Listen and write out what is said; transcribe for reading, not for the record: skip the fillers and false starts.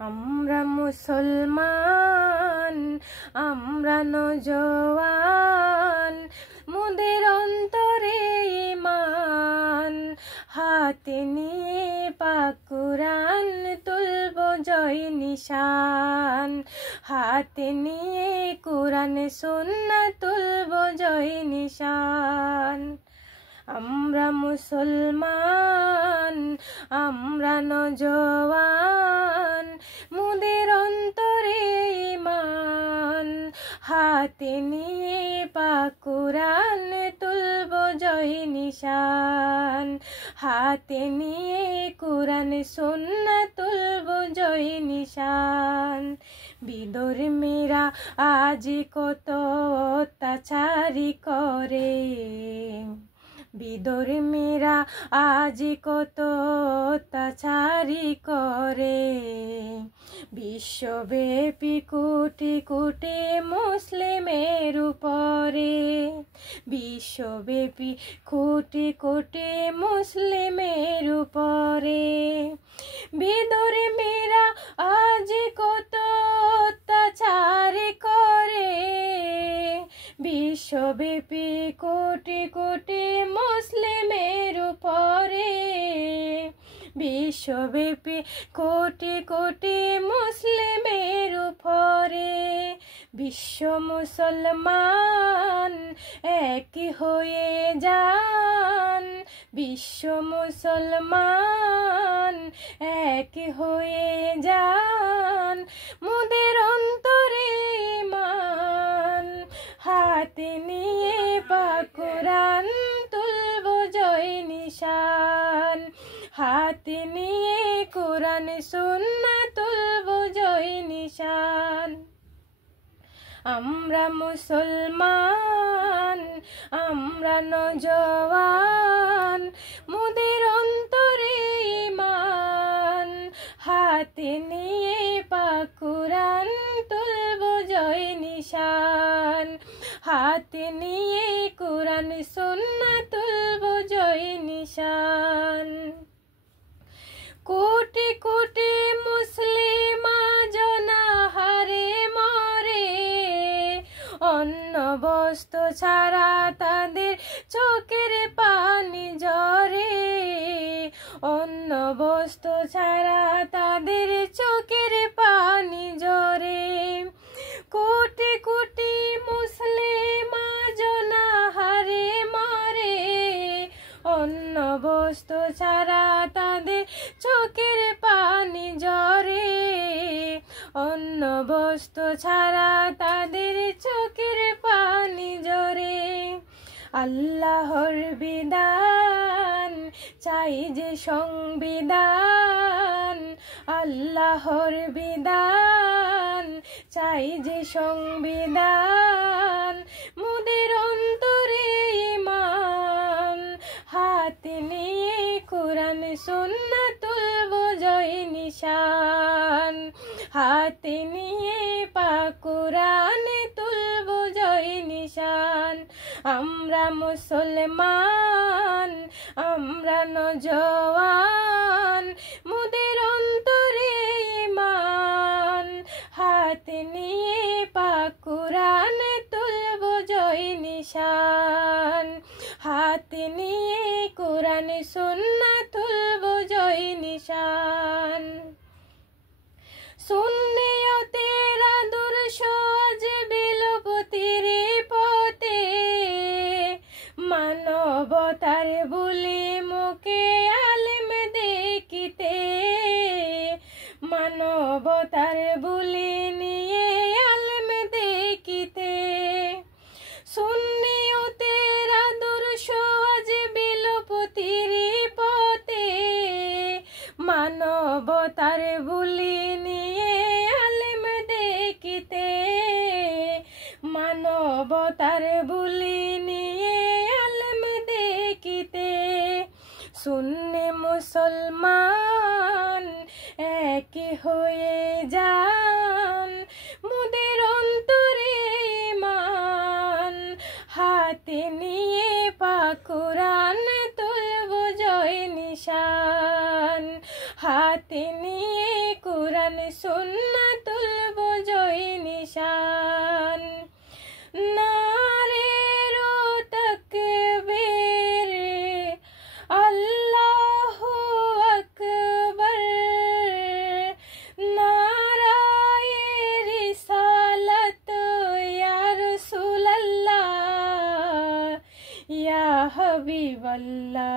আমরা মুসলমান, আমরা নওজোয়ান, মোদের অন্তরে ঈমান, হাতে নিয়ে পাক কুরআন তুলব জয় নিশান, হাতে নিয়ে কুরআন সুন্নাহ তুলব জয় নিশান। আমরা মুসলমান, আমরা নওজোয়ান, মোদের অন্তরে ঈমান, হাতে নিয়ে পাক কুরআন তুলব জয় নিশান, হাতে নিয়ে কুরআন সুন্নাহ তুলব জয় নিশান। বিধর্মীরা আজ কত অত্যাচারী করে, বিধর্মীরা আজ কত অত্যাচারী করে, বিশ্বব্যাপী কোটি কোটি মুসলিমের উপরে, বিশ্বব্যাপী কোটি কোটি মুসলিমের উপরে। বিধর্মীরা আজ কত অত্যাচার করে, বিশ্বব্যাপী কোটি কোটি মুসলিমের উপরে, বিশ্বব্যাপী কোটি কোটি মুসলিমের উপরে। বিশ্ব মুসলমান এক হয়ে যান, বিশ্ব মুসলমান এক হয়ে যান, মোদের অন্তরে ঈমান, হাতে নিয়ে পাক কুরআন তুলব জয় নিশান, হাতে নিয়ে কুরআন সুন্নাহ তুলব জয় নিশান। আমরা মুসলমান, আমরা নওজোয়ান, মোদের অন্তরে ঈমান, হাতে নিয়ে পাক কুরআন তুলব জয় নিশান, হাতে নিয়ে কুরআন সুন্নাহ তুলব জয় নিশান। কোটি কোটি মুসলিম আজ অনাহারে মরে, অন্ন বস্ত্র ছাড়া তাদের চোখের পানি ঝরে, অন্ন বস্ত্র ছাড়া তাদের চোখের পানি ঝরে। কোটি কোটি মুসলিম আজ অনাহারে মরে, অন্ন বস্ত্র ছাড়া তাদের চোখের পানি ঝরে, অন্ন বস্ত্র ছাড়া তাদের চোখের পানি ঝরে। আল্লাহর বিধান চাই যে সংবিধান, আল্লাহর বিধান চাই যে সংবিধান, মোদের অন্তরে ঈমান, হাতে নিয়ে কুরআন সুন্নাহ তুলব জয় নিশান, হাতে নিয়ে পাক কুরআন তুলব জয় নিশান। আমরা মুসলমান, আমরা নওজোয়ান, মোদের অন্তরে ঈমান, হাতে নিয়ে পাক কুরআন তুলব জয় নিশান, হাতে নিয়ে কুরআন সুন্নাহ তুলব জয় নিশান। সুন্নিয়তের আদর্শ আজ বিলুপ্তির পথে, মানবতার বুলি মুখে আলেম দেখিতে, মানবতার বুলি নিয়ে আলেম দেখিতে। সুন্নিয়তের আদর্শ আজ বিলুপ্তির পথে, মানবতার বুলি নিয়ে আলেম দেখিতে, মানবতার বুলি নিয়ে আলেম দেখিতে। সুন্নি মুসলমান এক হয়ে যান, মোদের অন্তরে ঈমান, হাতে নিয়ে পাক কুরআন তুলব জয় নিশান, হাতে নিয়ে কুরআন আজান সুন্নাতুল বুজই নিশান নারে রো তাকবীর আল্লাহু আকবার নারায়ে রিসালাত ইয়া রাসূলুল্লাহ ইয়া হাবিবাল্লাহ।